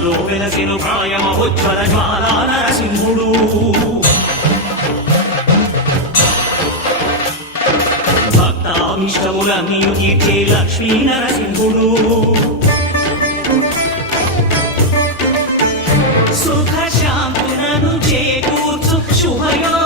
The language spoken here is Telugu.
సభలో వెలసెను ప్రాయమహోజ్వల జ్వాలా నరసింహుడు భక్తాభిష్టములన్నీయు తీర్చే లక్ష్మీ నరసింహుడు సుఖ శాంతులను చేకూర్చు శుభయో